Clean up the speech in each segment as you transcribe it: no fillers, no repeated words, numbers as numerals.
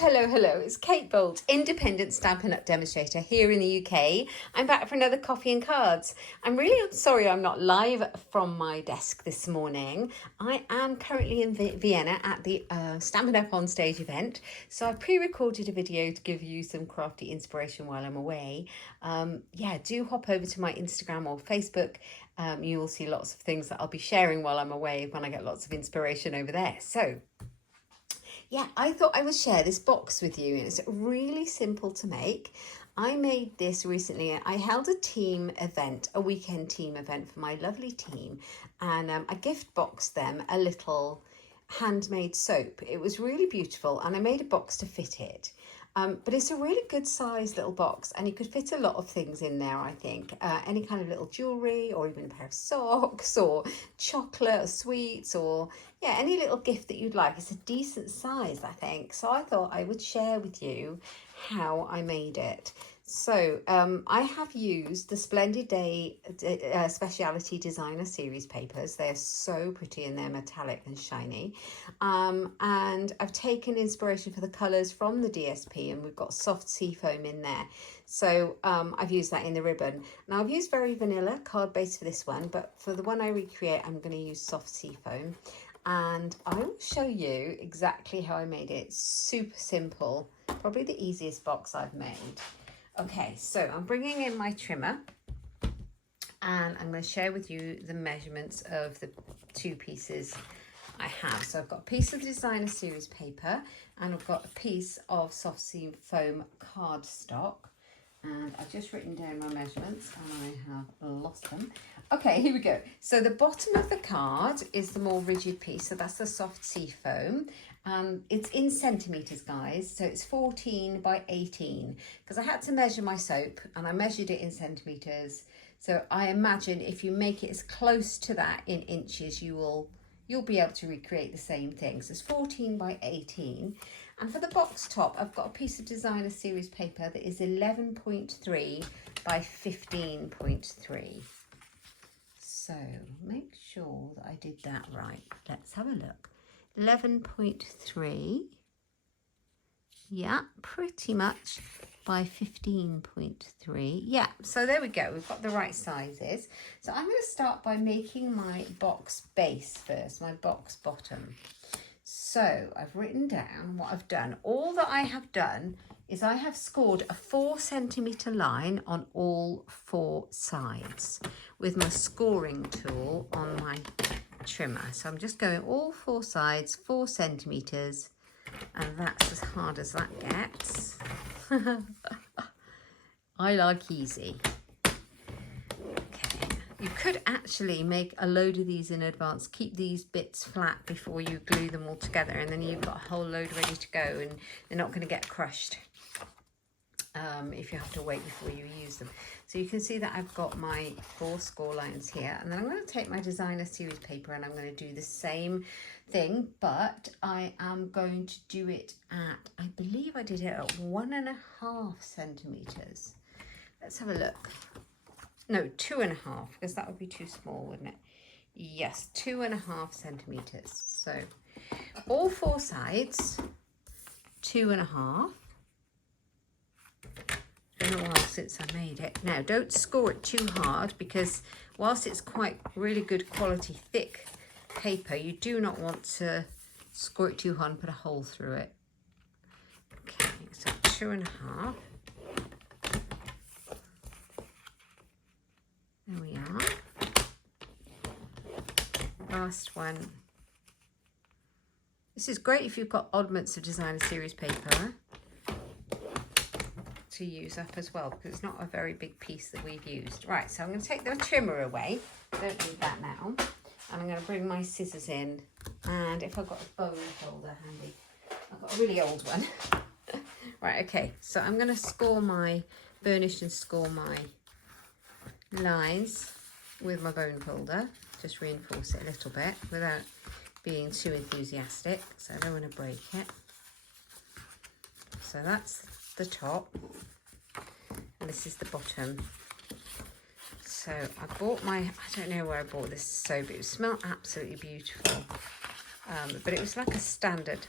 Hello. It's Kate Bolt, independent Stampin' Up demonstrator here in the UK. I'm back for another coffee and cards. I'm sorry I'm not live from my desk this morning. I am currently in Vienna at the Stampin' Up Onstage event. So I pre-recorded a video to give you some crafty inspiration while I'm away. Do hop over to my Instagram or Facebook. You will see lots of things that I'll be sharing while I'm away when I get lots of inspiration over there. So yeah, I thought I would share this box with you. It's really simple to make. I made this recently. I held a team event, a weekend team event for my lovely team, and I gift boxed them a little handmade soap. It was really beautiful, and I made a box to fit it. But it's a really good sized little box, and you could fit a lot of things in there, I think. Any kind of little jewellery, or even a pair of socks, or chocolate, or sweets, or yeah, any little gift that you'd like. It's a decent size, I think. So I thought I would share with you how I made it. So I have used the Splendid Speciality Designer Series papers. They're so pretty and they're metallic and shiny. And I've taken inspiration for the colours from the DSP, and we've got soft sea foam in there. So I've used that in the ribbon. Now I've used very vanilla card base for this one, but for the one I recreate, I'm going to use soft sea foam. And I will show you exactly how I made it. Super simple, probably the easiest box I've made. Okay, so I'm bringing in my trimmer, and I'm going to share with you the measurements of the two pieces I have. So I've got a piece of designer series paper, and I've got a piece of soft sea foam cardstock. And I've just written down my measurements, and I have lost them. Okay, here we go. So the bottom of the card is the more rigid piece. So that's the soft sea foam. It's in centimetres, guys. So it's 14 by 18, because I had to measure my soap, and I measured it in centimetres. So I imagine if you make it as close to that in inches, you'll be able to recreate the same thing. So it's 14 by 18. And for the box top, I've got a piece of designer series paper that is 11.3 by 15.3. So make sure that I did that right. Let's have a look. 11.3. Yeah, pretty much by 15.3. Yeah, so there we go. We've got the right sizes. So I'm going to start by making my box base first, my box bottom. So I've written down what I've done. All that I have done is I have scored a 4 centimetre line on all 4 sides with my scoring tool on my trimmer. So I'm just going all 4 sides, 4 centimetres, and that's as hard as that gets. I like easy. Okay, you could actually make a load of these in advance. Keep these bits flat before you glue them all together, and then you've got a whole load ready to go, and they're not going to get crushed if you have to wait before you use them. So you can see that I've got my 4 score lines here, and then I'm going to take my designer series paper, and I'm going to do the same thing, but I am going to do it at, I believe I did it at 1.5 centimetres. Let's have a look. No, 2.5, because that would be too small, wouldn't it? Yes, 2.5 centimetres. So all 4 sides, 2.5. It's been a while since I made it. Now, don't score it too hard, because whilst it's quite really good quality thick paper, you do not want to score it too hard and put a hole through it. Okay, so 2.5. There we are. Last one. This is great if you've got oddments of designer series paper to use up as well, because it's not a very big piece that we've used. Right, so I'm going to take the trimmer away. Don't need that now. And I'm going to bring my scissors in. And if I've got a bone folder handy, I've got a really old one. Right, okay, so I'm going to burnish and score my lines with my bone folder. Just reinforce it a little bit without being too enthusiastic, so I don't want to break it. So that's the top, and this is the bottom. So I bought I don't know where I bought this soap, it smelled absolutely beautiful, but it was like a standard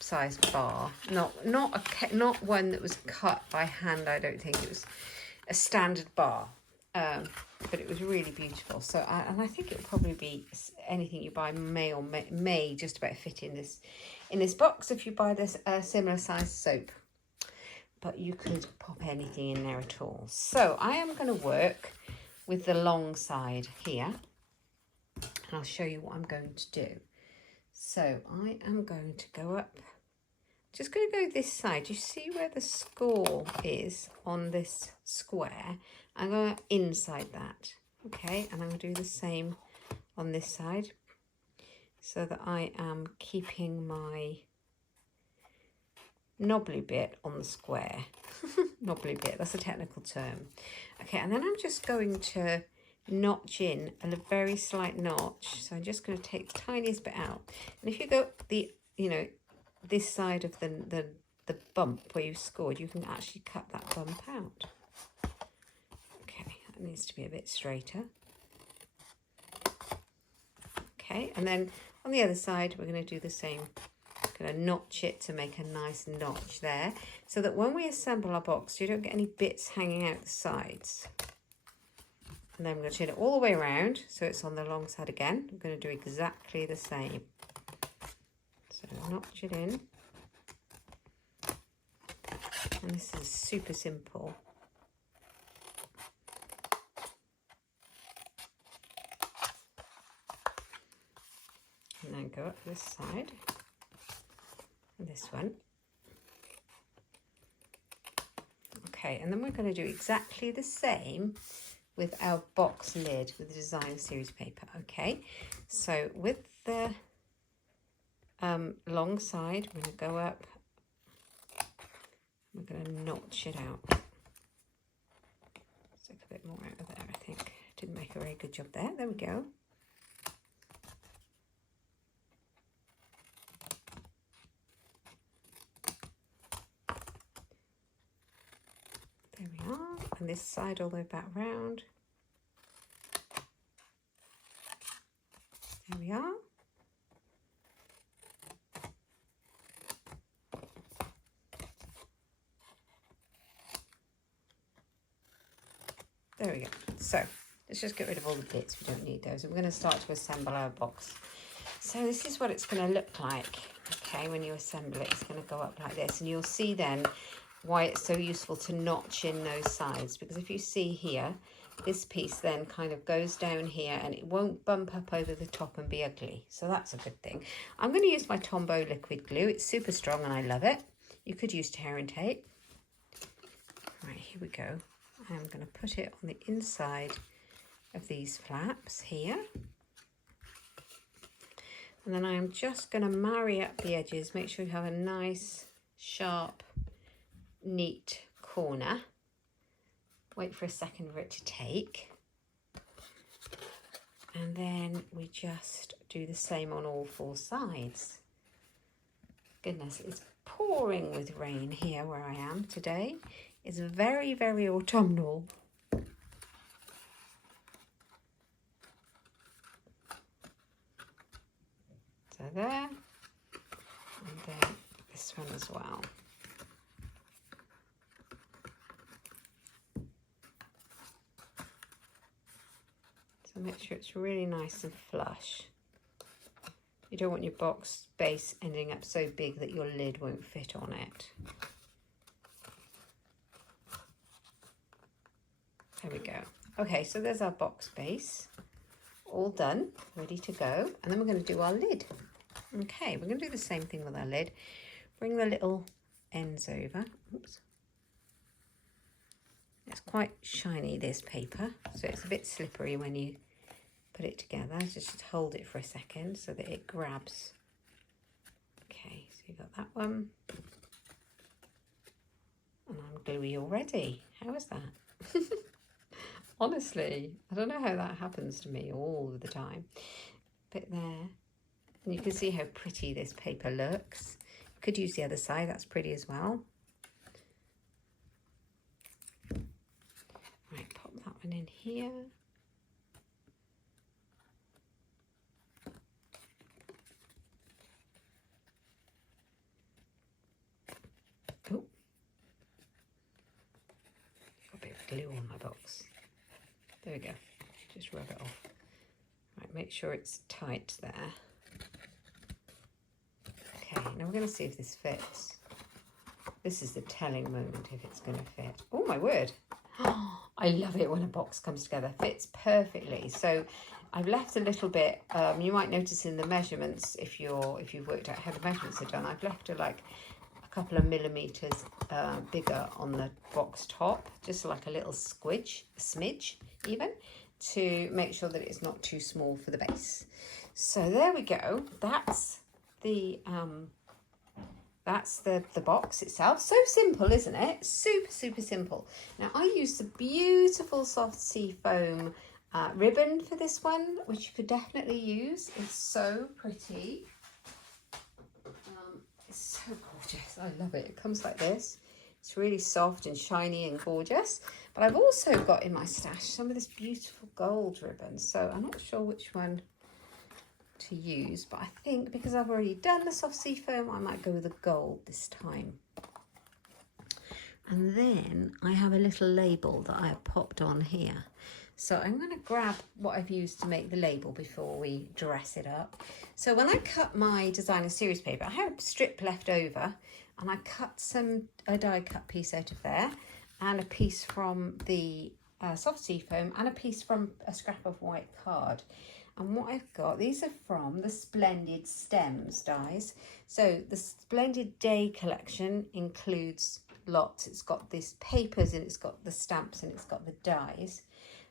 sized bar, not one that was cut by hand. I don't think it was a standard bar, but it was really beautiful. So and I think it would probably be anything you buy may just about fit in this box if you buy this similar size soap, but you could pop anything in there at all. So I am going to work with the long side here, and I'll show you what I'm going to do. So I am going to go up, just going to go this side. You see where the score is on this square? I'm going inside that, okay? And I'm going to do the same on this side so that I am keeping my knobbly bit on the square. Knobbly bit, that's a technical term. Okay, and then I'm just going to notch in a very slight notch. So I'm just going to take the tiniest bit out. And if you go this side of the bump where you scored, you can actually cut that bump out. Okay, that needs to be a bit straighter. Okay, and then on the other side, we're going to do the same. I'm going to notch it to make a nice notch there, so that when we assemble our box, you don't get any bits hanging out the sides. And then I'm going to turn it all the way around, so it's on the long side again. I'm going to do exactly the same. So notch it in. And this is super simple. And then go up this side. And this one. Okay, and then we're going to do exactly the same with our box lid with the design series paper. Okay, so with the long side, we're going to go up. We're going to notch it out. Stick a bit more out of there, I think. Didn't make a very good job there. There we go. There we are. And this side all the way back round. There we are. There we go. So let's just get rid of all the bits. We don't need those. And we're going to start to assemble our box. So this is what it's going to look like. Okay, when you assemble it, it's going to go up like this. And you'll see then why it's so useful to notch in those sides. Because if you see here, this piece then kind of goes down here and it won't bump up over the top and be ugly. So that's a good thing. I'm going to use my Tombow liquid glue. It's super strong and I love it. You could use tear and tape. Right, here we go. I'm going to put it on the inside of these flaps here. And then I'm just going to marry up the edges, make sure you have a nice, sharp, neat corner. Wait for a second for it to take. And then we just do the same on all four sides. Goodness, it's pouring with rain here where I am today. It's very, very autumnal. So there, and then this one as well. So make sure it's really nice and flush. You don't want your box base ending up so big that your lid won't fit on it. There we go. Okay, so there's our box base, all done, ready to go. And then we're going to do our lid. Okay, we're going to do the same thing with our lid. Bring the little ends over. Oops. It's quite shiny, this paper, so it's a bit slippery when you put it together. Just hold it for a second so that it grabs. Okay, so you've got that one. And I'm gluey already. How is that? Honestly, I don't know how that happens to me all the time. Bit there. And you can see how pretty this paper looks. You could use the other side, that's pretty as well. Right, pop that one in here. glue on my box. There we go. Just rub it off. Right, make sure it's tight there. Okay, now we're going to see if this fits. This is the telling moment if it's going to fit. Oh my word. Oh, I love it when a box comes together. Fits perfectly. So I've left a little bit. You might notice in the measurements, if you've worked out how the measurements are done, I've left her like a couple of millimeters bigger on the box top, just like a little smidge even, to make sure that it's not too small for the base. So there we go. That's the box itself. So simple, isn't it? Super, super simple. Now I used the beautiful soft sea foam ribbon for this one, which you could definitely use. It's so pretty. It's so gorgeous. I love it. It comes like this. It's really soft and shiny and gorgeous. But I've also got in my stash some of this beautiful gold ribbon. So I'm not sure which one to use, but I think because I've already done the soft sea foam, I might go with the gold this time. And then I have a little label that I have popped on here. So I'm going to grab what I've used to make the label before we dress it up. So when I cut my designer series paper, I had a strip left over and I cut a die cut piece out of there and a piece from the soft sea foam and a piece from a scrap of white card. And what I've got, these are from the Splendid Stems dies. So the Splendid Day collection includes lots. It's got these papers and it's got the stamps and it's got the dies.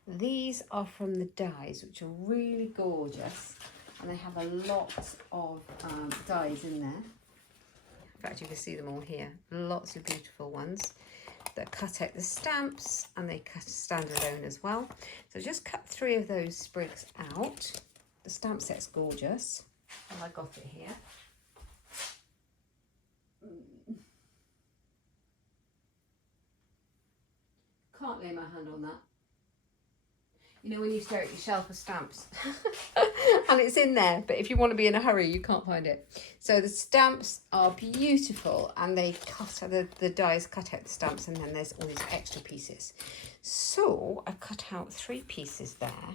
These are from the dies, which are really gorgeous, and they have a lot of dies in there. In fact, you can see them all here. Lots of beautiful ones that cut out the stamps, and they cut standalone as well. So just cut 3 of those sprigs out. The stamp set's gorgeous, and I got it here. Can't lay my hand on that. You know when you stare at your shelf of stamps and it's in there, but if you want to be in a hurry, you can't find it. So the stamps are beautiful, and they cut the dies cut out the stamps, and then there's all these extra pieces. So I cut out 3 pieces there.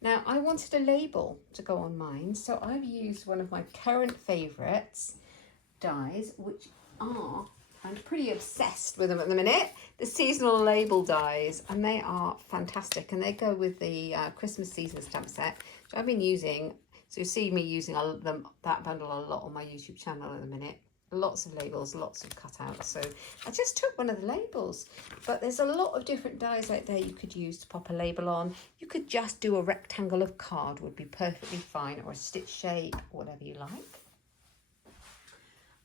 Now I wanted a label to go on mine, so I've used one of my current favourites dies, which are, I'm pretty obsessed with them at the minute, the seasonal label dies, and they are fantastic, and they go with the Christmas season stamp set, which I've been using. So you see me using that bundle a lot on my YouTube channel at the minute. Lots of labels, lots of cutouts. So I just took one of the labels, but there's a lot of different dies out there you could use to pop a label on. You could just do a rectangle of card, would be perfectly fine, or a stitch shape, whatever you like.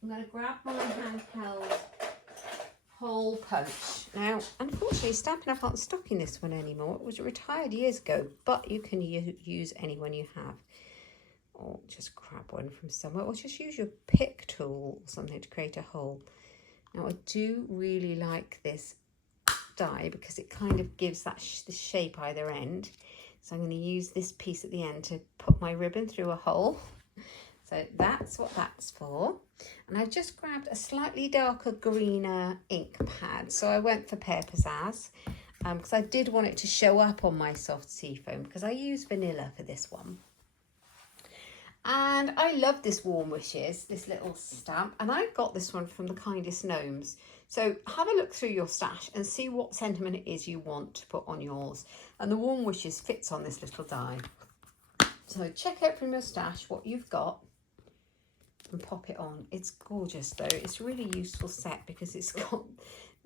I'm going to grab my handheld hole punch. Now, unfortunately, Stampin' Up aren't stocking this one anymore. It was retired years ago, but you can use any one you have. Or just grab one from somewhere, or just use your pick tool or something to create a hole. Now, I do really like this die because it kind of gives that the shape either end. So I'm going to use this piece at the end to put my ribbon through a hole. So that's what that's for. And I've just grabbed a slightly darker greener ink pad. So I went for Pear Pizzazz because I did want it to show up on my soft sea foam, because I use vanilla for this one. And I love this Warm Wishes, this little stamp. And I got this one from the Kindest Gnomes. So have a look through your stash and see what sentiment it is you want to put on yours. And the Warm Wishes fits on this little die. So check out from your stash what you've got and pop it on. It's gorgeous though. It's a really useful set because it's got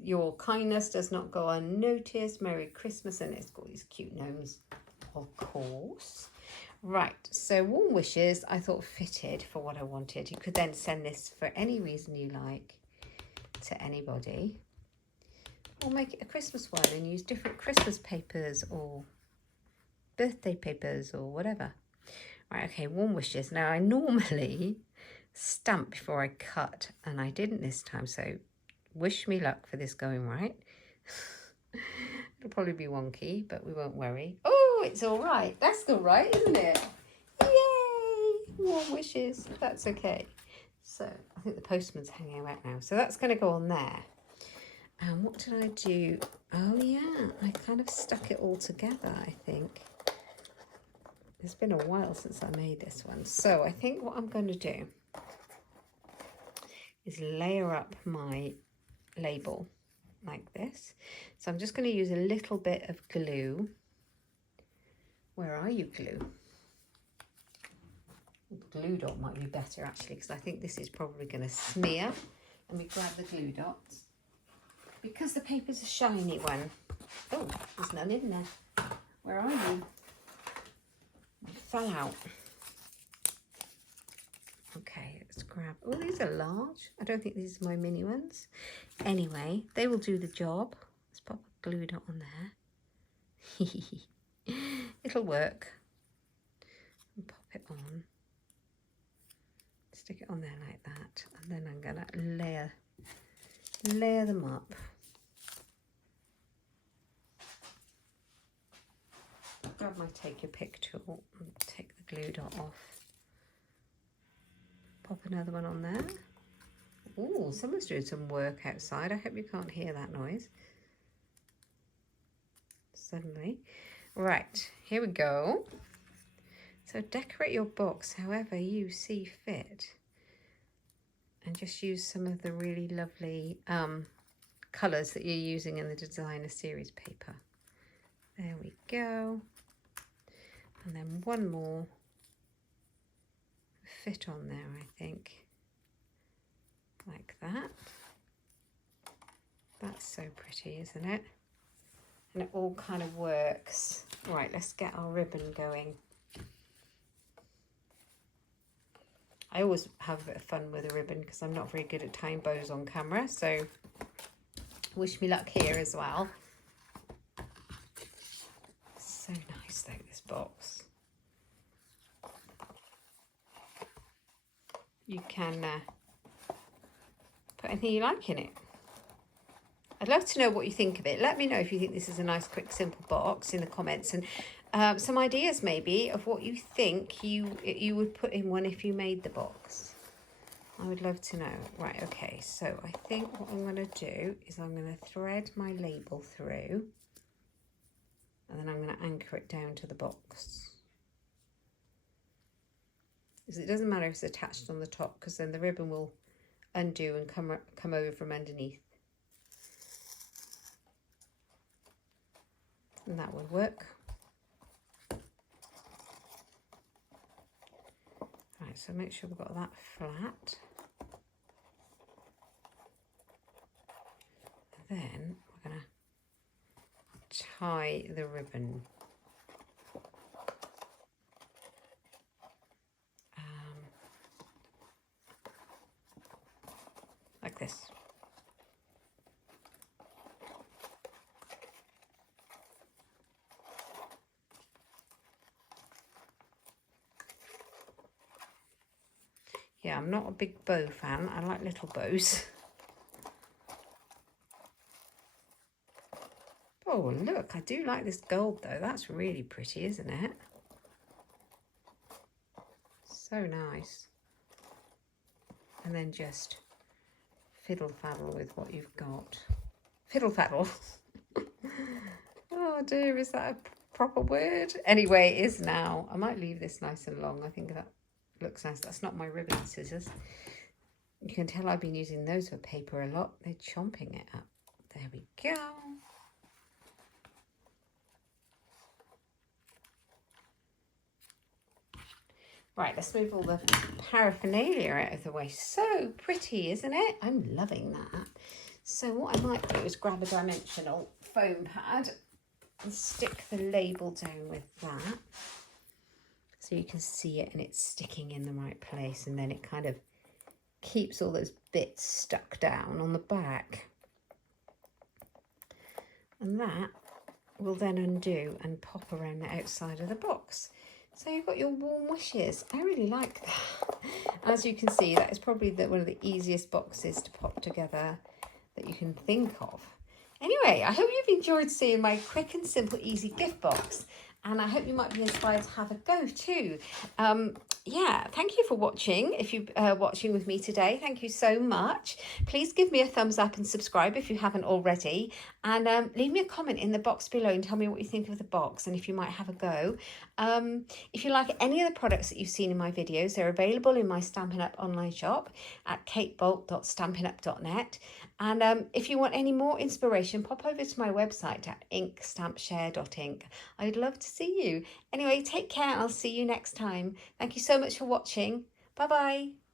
your kindness does not go unnoticed, Merry Christmas, and it's got these cute gnomes, of course. Right, so Warm Wishes I thought fitted for what I wanted. You could then send this for any reason you like to anybody, or make it a Christmas one and use different Christmas papers or birthday papers or whatever. Right, okay, Warm Wishes. Now I normally stamp before I cut, and I didn't this time, so wish me luck for this going right. It'll probably be wonky, but we won't worry. Oh, it's all right. That's all right, isn't it? Yay! Warm Wishes. That's okay. So I think the postman's hanging out now. So that's going to go on there. And what did I do Oh yeah, I kind of stuck it all together, I think. It's been a while since I made this one. So I think what I'm going to do is layer up my label like this. So I'm just going to use a little bit of glue. Where are you, glue? The glue dot might be better actually, because I think this is probably going to smear. Let me grab the glue dots. Because the paper's a shiny one. Oh, there's none in there. Where are you? It fell out. Okay, let's grab. Oh, these are large. I don't think these are my mini ones. Anyway, they will do the job. Let's pop a glue dot on there. It'll work. And pop it on. Stick it on there like that. And then I'm going to layer them up. Grab my take your pick tool and take the glue dot off. Pop another one on there. Ooh, someone's doing some work outside. I hope you can't hear that noise. Suddenly. Right, here we go. So decorate your box however you see fit. And just use some of the really lovely colours that you're using in the designer series paper. There we go. And then one more fit on there, I think. Like that. That's so pretty, isn't it? And it all kind of works. Right, let's get our ribbon going. I always have a bit of fun with a ribbon because I'm not very good at tying bows on camera, so wish me luck here as well. So nice though, this box. You can put anything you like in it. I'd love to know what you think of it. Let me know if you think this is a nice, quick, simple box in the comments, and some ideas maybe of what you think you would put in one if you made the box. I would love to know. Right, okay, so I think what I'm going to do is I'm going to thread my label through, and then I'm going to anchor it down to the box. Because it doesn't matter if it's attached on the top, because then the ribbon will undo and come over from underneath. And that would work. Right, so make sure we've got that flat. And then we're going to tie the ribbon. Like this. Yeah, I'm not a big bow fan. I like little bows. Oh, look, I do like this gold though. That's really pretty, isn't it? So nice. And then just fiddle-faddle with what you've got. Fiddle-faddle. Oh dear, is that a proper word? Anyway, it is now. I might leave this nice and long. I think that looks nice. That's not my ribbon scissors. You can tell I've been using those for paper a lot. They're chomping it up. There we go. Right, let's move all the paraphernalia out of the way. So pretty, isn't it? I'm loving that. So what I might do is grab a dimensional foam pad and stick the label down with that. So you can see it and it's sticking in the right place, and then it kind of keeps all those bits stuck down on the back. And that will then undo and pop around the outside of the box. So you've got your warm wishes. I really like that. As you can see, that is probably one of the easiest boxes to pop together that you can think of. Anyway, I hope you've enjoyed seeing my quick and simple, easy gift box. and I hope you might be inspired to have a go too. Yeah, thank you for watching. If you're watching with me today, thank you so much. Please give me a thumbs up and subscribe if you haven't already, and leave me a comment in the box below and tell me what you think of the box and if you might have a go. If you like any of the products that you've seen in my videos, they're available in my Stampin' Up online shop at katebolt.stampinup.net. And if you want any more inspiration, pop over to my website at inkstampshare.ink. I'd love to see you. Anyway, take care. I'll see you next time. Thank you so much for watching. Bye bye.